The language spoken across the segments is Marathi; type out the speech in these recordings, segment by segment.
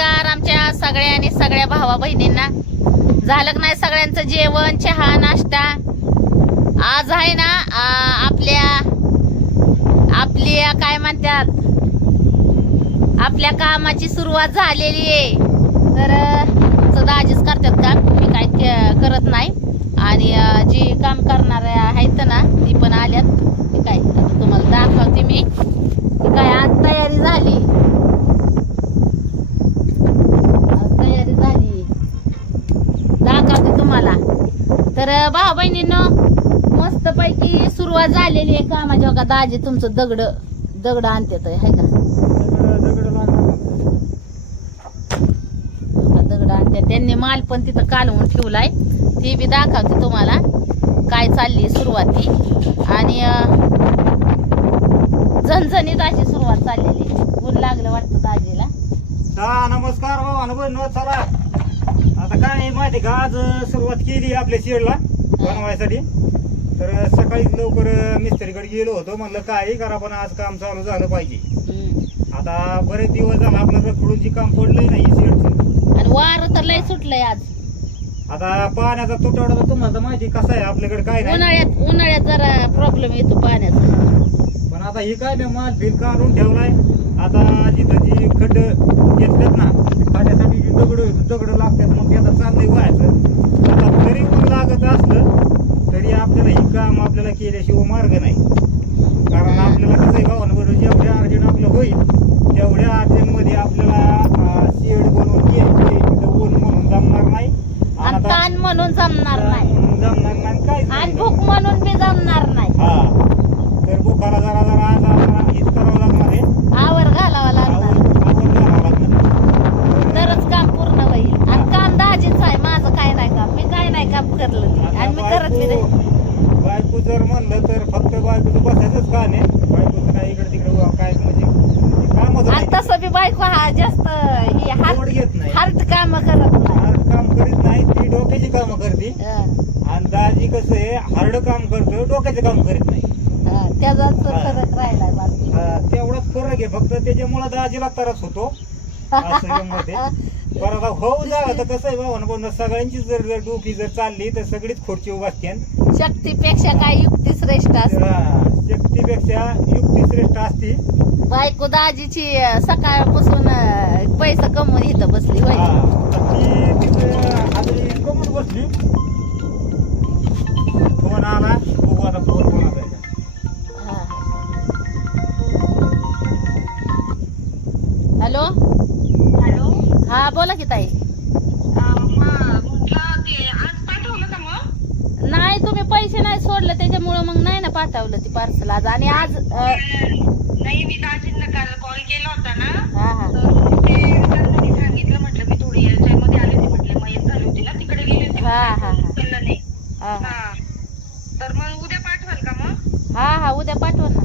नमस्कार आमच्या सगळ्या आणि सगळ्या भावा बहिणींना. झालं नाही सगळ्यांचं जेवण चहा नाश्ता? आज आहे ना आपल्या आपल्या काय म्हणतात? आपल्या कामाची सुरुवात झालेली आहे. तर अ, दाजीच करतात काम मी काय करत नाही. आणि जी काम करणाऱ्या आहेत ना ती पण आल्यात. काय? तुम्हाला दाखवते मी. काय आज तयारी झाली आज तयारी झाली दाखवते तुम्हाला तर भाऊ बहिणींनो मस्त पैकी सुरुवात झालेली आहे कामाच्या का दाजी तुमचं दगड दगड आणतात आहे का? दगड आणते. त्यांनी माल पण तिथं कालवून ठेवलाय. ती बी दाखवते तुम्हाला काय चालली सुरुवाती आणि अं, झणझणीत अशी सुरुवात चाललेली ऊन लागलं वाटतं दाजीला. हा नमस्कार भाऊ अनुभव चला. आता काय माहिती का आज सुरुवात केली आपल्या शेडला. बनवायसाठी. तर सकाळी लवकर मिस्त्रीकडे गेलो होतो. म्हणलं काही करा पण आज काम चालू झालं पाहिजे. आता बरेच दिवस झाला आपलं रखडून जी काम पडलंय नाही शेडचं. आणि वार तर लय सुटलंय आज. आता पाण्याचा तुटवडा तर तुम्हाला तर माहिती कसा आहे आपल्याकडे काय नाही. उन्हाळ्यात उन्हाळ्यात जरा प्रॉब्लेम येतो पाण्याचा. पण आता ही काय नाही माल बिल काढून ठेवलाय. आता जिथं जी खड्ड घेतलेत ना खाण्यासाठी जी दगड दगड लागतात मग ते आता चाललंय व्हायचं आता तरी ऊन लागत असलं तरी आपल्याला ही काम आपल्याला केल्याशिवाय मार्ग नाही कारण आपल्याला कसं आहे भावानं बरोबर जेवढ्या अर्जंट आपलं होईल तेवढ्या अर्जंटमध्ये आपल्याला शेड बनवून घ्यायचे तिथं ऊन म्हणून जमणार नाही आणि आणि आता ताण म्हणून जमणार नाही म्हणून जमणार नाही काय आणि भूक म्हणून बी जमणार नाही. हा. तर जरा जरा आज आपल्याला हेच करावं लागणार आहे. आवर घालावा लागणार. आवड- आवड घालावं लागणार. तरच काम पूर्ण होईल. आणि काम दाजीच आहे. माझं काय नाही काम. मी काय नाही काम करलं ते. आता आणि मी करत बी नाही. बायको बायको जर म्हणलं तर फक्त बायकोचं बसायचंच का नाही बायकोचं काय इकडे तिकडे काय म्हणजे कामच आणि तसं बी बायको हा जास्त ही आवड हार्ट घेत नाही. हार्ट काम करत नाही. काम करीत नाही ती डोक्याची कामं करते. आणि दाजी कसं आहे हार्ड काम करतो डोक्याचं काम करीत नाही. हं. त्याचाच फरक राहिलाय बाकी. हा, तेवढाच फरक आहे. फक्त त्याच्यामुळे दाजीला त्रास होतो असं गंमत आहे. बरं आता होऊ झालं तर कसं आहे बाबा पण सगळ्यांची जर जर डोकी जर चालली तर सगळीच खोडची उभासते शक्तीपेक्षा काय युक्ती श्रेष्ठ असते. शक्तीपेक्षा युक्ती श्रेष्ठ असती. बायको दाजीची अं, सकाळपासून अं, पैसा कमवून इथं बसली होय. हा, ती तिथे कमून बसली. फोन आला बघू आता फोन कोणाचा आहे. का. हा. हॅलो? हॅलो? हा बोला की ताई. म्हटलं ते आज पाठवलं का मग? नाही तुम्ही पैसे नाही सोडले त्याच्यामुळं मग नाही ना पाठवलं ती पार्सल आज. आणि आज अं, नाही मी दाजींना काल कॉल केला होता ना. हा हा. तर ते त्यांनी सांगितलं म्हटलं मी थोडी याच्यामध्ये आले होते म्हटलं मयत झाली होती ना तिकडे गेली होती. हा, हा, हा. उचललं नाही. हा हा. हा तर मग उद्या पाठवाल का मग हा हा उद्या पाठवा ना.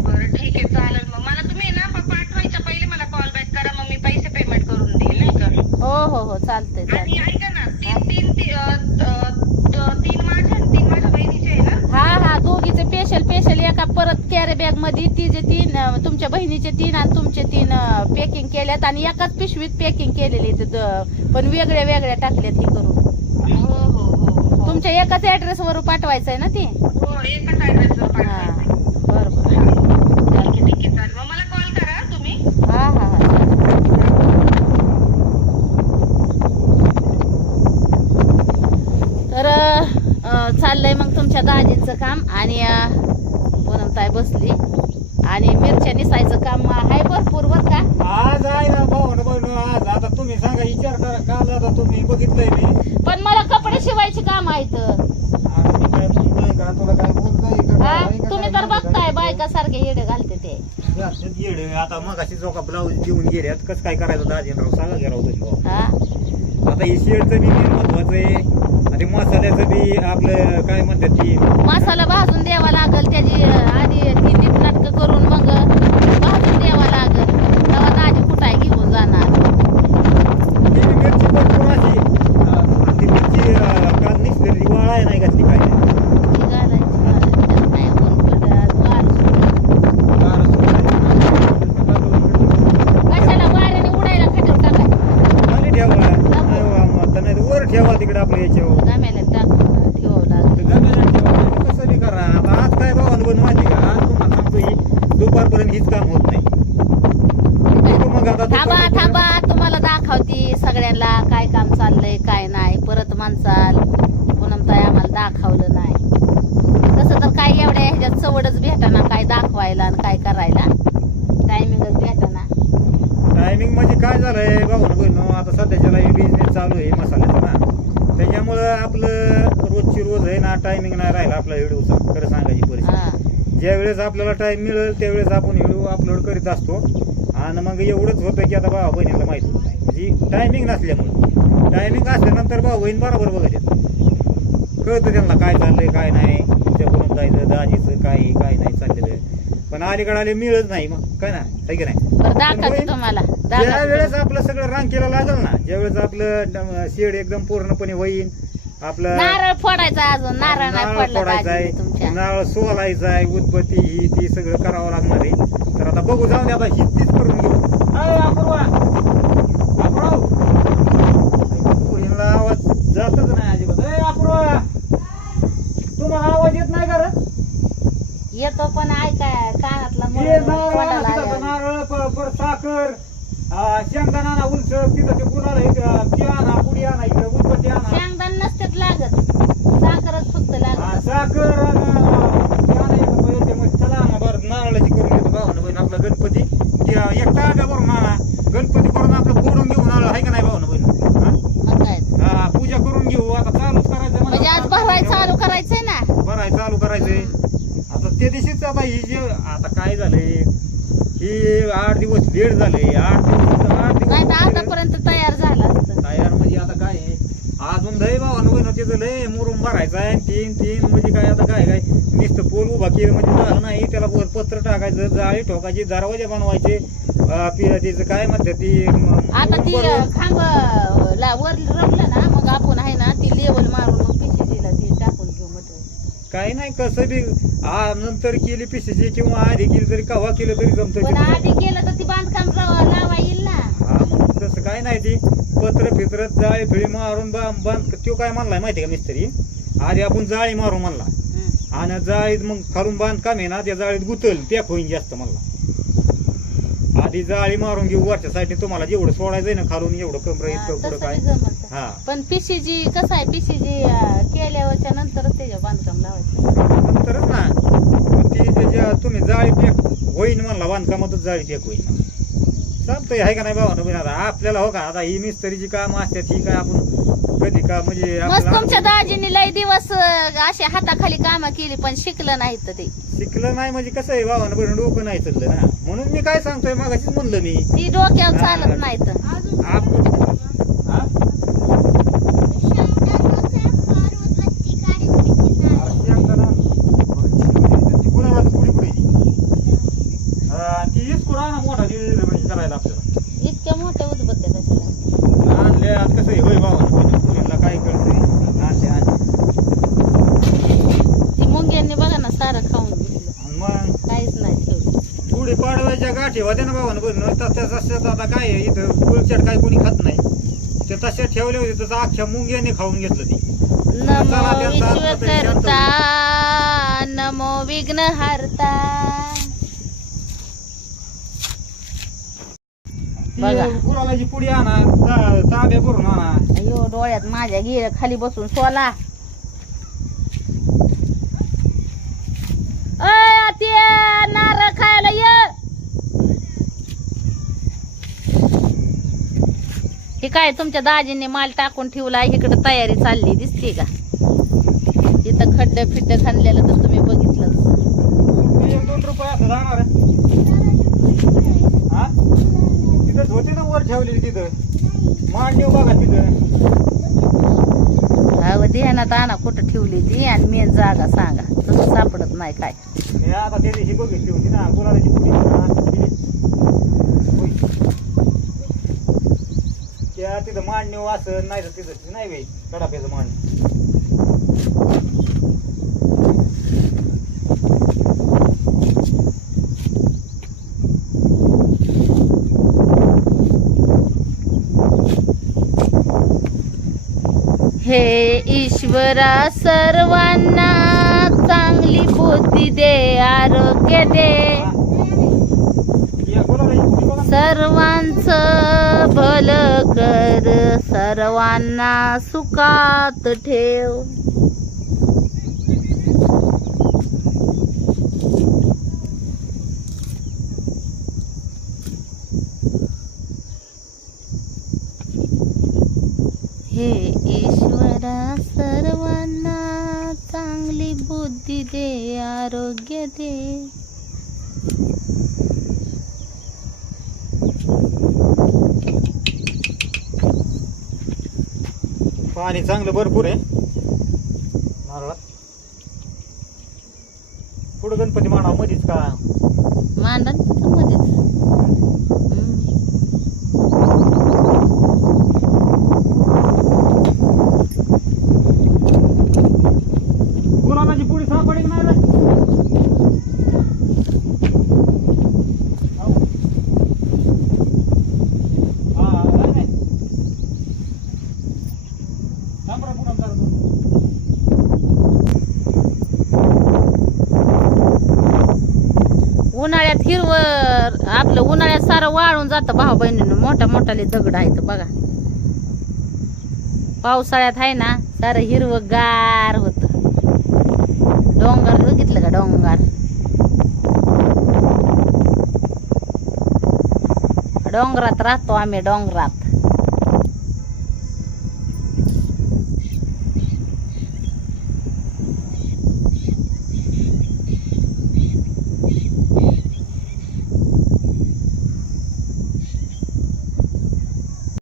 बरं ठीक आहे चालेल. मग मला तुम्ही ना प- पाठवायच्या पहिले मला कॉल बॅक करा. मग मी पैसे पेमेंट करून देईल नाही का? हो हो हो चालतंय आणि चालतंय. ऐका ना तीन तीन ती- अं, अं, द- तीन माझ्या आणि तीन माझ्या बहिणीचे आहे ना? हा हा दोघीचे स्पेशल स्पेशल एका परत कॅरी बॅगमध्ये तिचे तीन अं, तुमच्या बहिणीचे तीन आणि तुमचे तीन पॅकिंग केल्यात. आणि एकाच पिशवीत पॅकिंग केलेली आहेत द- पण वेगळ्या वेगळ्या टाकल्यात हे करून. हो हो हो हो. तुमच्या एकाच ऍड्रेस वर पाठवायचंय ना ते? हो एकाच ऍड्रेसवर हा पाठवायचं बरं बरं. ठीक आहे ठीक आहे. चालेल. मग मला कॉल करा तुम्ही. हा हा हा. चालेल. तर अं, चाललंय मग तुमच्या दाजींचं काम आणि अं, बसली. आणि मिरच्या निसायचं काम आहे भरपूर बर का? आज आहे ना भाऊ बहिण आज. आता तुम्ही सांगा विचार करा. काल आता तुम्ही बघितलंय मी. पण मला कपडे शिवायची काम आहेत आता मी काय म्हणतोय का तुला काय बोलतोय का हा काय का तुम्ही काय तर बघताय का? बायका सारखे येडे घालते ते. येडे. आता मग अशी जो का ब्लाऊज देऊन गेल्यात कसं काय करायचं दाजीराव सांगा गेला होतं भाऊ हा? आता ही शेडचं बी मेन महत्वाचं आहे. आणि मसाल्याचं बी आपलं काय म्हणतात ती? मसाला भाजून द्यावा लागल त्याची अं, आधी ती नीट नाटक करून मग भाजून द्यावा लागल. तेव्हा दाजी कुठाय घेऊन जाणार? ती मिरची भरपूर अशी अं, ती मिरची अं, काल निघलेली वाळा आहे नाही घातली काय नाही. ती घालायची मला. त्यात नाही ऊन पडत, वारं सुटलं. गार असतो. कशाला वाऱ्याने उडायला तिकडे आपल्या याच्यावर गाम्याला टाकून ठेवावं लागलं तर गमेला ठेवा, कसं बी करा आता आज काय भावानं पण माहिती का आज तुम्हाला सांगतो ही दुपारपर्यंत हीच काम होत नाही बघू मग आता थांबा दुपारपर्यंत- थांबा तुम्हाला दाखवते सगळ्यांना काय काम चाललंय काय नाही परत म्हणसाल पूनम ताई आम्हाला दाखवलं नाही तसं तर काय एवढ्या ह्याच्यात सवडच भेटाना काय दाखवायला आणि काय करायला. टायमिंगच भेटाना टायमिंग म्हणजे काय झालंय भाऊ बहिण आता सध्याच्याला हे बिझनेस चालू आहे मसाल्याचा ना. त्याच्यामुळं आपलं रोजची रोज आहे ना टायमिंग नाही राहिला आपला व्हिडिओचा खरं सांगायची परिस्थिती. हा. ज्या वेळेस आपल्याला टाइम मिळेल त्यावेळेस आपण व्हिडिओ अपलोड करीत असतो. आणि मग एवढंच होतं की आता भाऊ बहिणीला माहीत होत नाही. म्हणजे टायमिंग नसल्यामुळे. टायमिंग असल्यानंतर भाऊ बहीण बरोबर बघत येतात कळतं त्यांना काय चाललंय काय नाही. तुमच्या करून जायचं दाजीचं काय काय नाही चाललेलं. पण अलीकडे आले मिळत नाही मग काय ना है की नाही बरं पण दाखवते होईल. तुम्हाला ज्या वेळेस दाखवते आपलं सगळं रांकेला लागल ना ज्यावेळेस आपलं डम- शेड एकदम पूर्णपणे होईल आपलं नारळ फोडायचा अजून नारळ नाही नारळ फोडायचा दाजीने तुमच्या आहे नारळ सोलायचा आहे उदबत्ती ही ती सगळं करावं लागणार आहे तर आता बघू जाऊन दे आता ही तीच करून घेऊ अपूर्वा! अपूर्व! आवाज जातच नाही अजिबात अपूर्वा! तुम्हाला आवाज येत नाही? येतो पण ऐकाय कानातला मुळं तिथं आल्यावर. नारळ प- साखर आ, शेंगदाणा उंच तिथं ते कुणाला इथं ती आणा पुडी आणा इकडे आणा. शेंगदाण नसतेच लागत. साखरच फक्त हा, लागत साखर आणि ते आणा इथं पहिले ते मग चला आणा बरं नारळाची करून घेतो भावानं बहीण आपला गणपती. ते एक ताटा भरून आणा. गणपती करून आपलं फोडून घेऊन नारळ आहे का नाही भावानं बहीण? हा? मग काय हा, पूजा करून घेऊ आता चालूच करायचं म्हणजे आज भरवाय चालू करायचंय ना? भराय चालू करायचंय. दिवशीच आता ही जे आता काय झालंय? ही आठ दिवस लेट झाले आठ दिवस आठ नाही तर दिवस आतापर्यंत तयार झालं असतं. तयार म्हणजे आता काय आहे? अजून लय भावानं बहिण त्याचं लय मुरुम भरायचा आहे तीन तीन म्हणजे काय आता काय काय? नुसतं पोल उभा केलं म्हणजे झालं नाही त्याला वर पत्र टाकायचं जाळी ठोकायची दरवाजे बनवायचे अं, तिचं काय म्हणते ती म- आता ती मुरुम अं, भरून- खांब ला वर रमलं ना मग आपण आहे ना ती लेवल मारून मग पिशवीला ती टाकून घेऊ मटेरियल काही नाही कसं बी. आ, नंतर केली पिशीची किंवा आधी केली तरी कव्हा केलं तरी जमतं पण. आधी केलं तर ती बांधकाम लावा लावा येईल ना. हा मग तसं काय नाही ती. पत्र फित्रत जाळी फिळी मारून बांध बांध तो काय म्हणलाय माहिती का मिस्त्री? आधी आपण जाळी मारू म्हणला. हं. आणि जाळीत मग खालून बांधकाम आहे ना त्या जाळीत गुतल पॅक होईन जास्त म्हणला. आधी जाळी मारून घेऊ वरच्या साईडने तुम्हाला जेवढं सोडायचंय ना खालून एवढं कमर इतकं पुढं काय. हा. पण पिशीची कसं आहे अं, केल्यावरच्या नंतरच त्याच्या बांधकाम लावायचं. नंतरच ना. ती त्याच्या तुम्ही जाळी पॅक होईन म्हणला बांधकामातच जाळी पॅक होईन. चालतंय आहे का नाही भावा पण आता आपल्याला हो का आता ही मिस्त्रीची काम असतात ही काय आपण कधी का म्हणजे मस्त तुमच्या दाजीने लय दिवस अं, अशी हाताखाली कामं केली पण शिकलं नाही तर ते. शिकलं नाही म्हणजे कसं आहे भावानं बरं डोकं नाही चाललं ना. म्हणून मी काय सांगतोय मागाशीच म्हणलं मी. ती डोक्यावर. चालत नाही तर हा? अरे शेंगदाणा. ती कुणाला पुढे पुढे हा, ती इस्कूर आणा मोठा दिलेलं म्हणजे करायला आपल्याला इतक्या मोठ्या उदबत्त्या कशाला आणले आज कसं आहे होय भावानं पुरीला काय कळतंय आणले आणले ती मुंग्यांनी बघा ना सारं खाऊन घेतलं आणि मग काहीच नाही पुढे पाडव्याच्या गाठी होत्या ना भावानं बरं. तसल्या तसल्याच आता काय आहे इथं गुलचट काय कोणी खात नाही. ते तशा ठेवले होते तसं अख्ख्या मुंग्याने खाऊन घेतलं ती. नमो विश्वकर्ता नमो विघ्नहर्ता बघा. ती गुलालाची पुडी आणा ता- तांब्या भरून आणा. अयो डोळ्यात माझ्या गिर खाली बसून सोला. अय हे काय तुमच्या दाजीने माल टाकून ठेवला इकडे तयारी चालली दिसते का? इथं खड्ड फिड्ड खाल्लेलं तर तुम्ही बघितलं. हा? वर ठेवलेली तिथं. बघा तिथं. ध्यानात आणा कुठं ठेवली ती? आणि मेन जागा सांगा. तसं सापडत नाही काय. आता बघितली होती ना गुलाबाची पुडी आणा ती. होय. त्या तिथं मांडणीव असं नाही तर तिथं नाही बाई कडाप्याचं मांड हे ईश्वरा सर्वांना चांगली बुद्धी दे आरोग्य दे. सर्वांचं भलं कर सर्वांना सुखात ठेव. हे ईश्वरा सर्वांना चांगली बुद्धी दे आरोग्य दे. पाणी चांगलं भरपूर आहे. नारळात. पुढं गणपती मांडा मधीच का? मांडा मध्येच हम्म. गुलाबाची पुडी सापडी नाही रे हो. हा, नाही, नाही. थांब रे, पुढं जरा तू. उन्हाळ्यात हिरवं आपलं उन्हाळ्यात सारं वाळून जातं भाऊ बहिणीनं. मोठ्या मोठाले दगड आहेत बघा. पावसाळ्यात आहे ना सारं हिरवं गार होत. डोंगर बघितलं का डोंगर? डोंगरात राहतो आम्ही डोंगरात.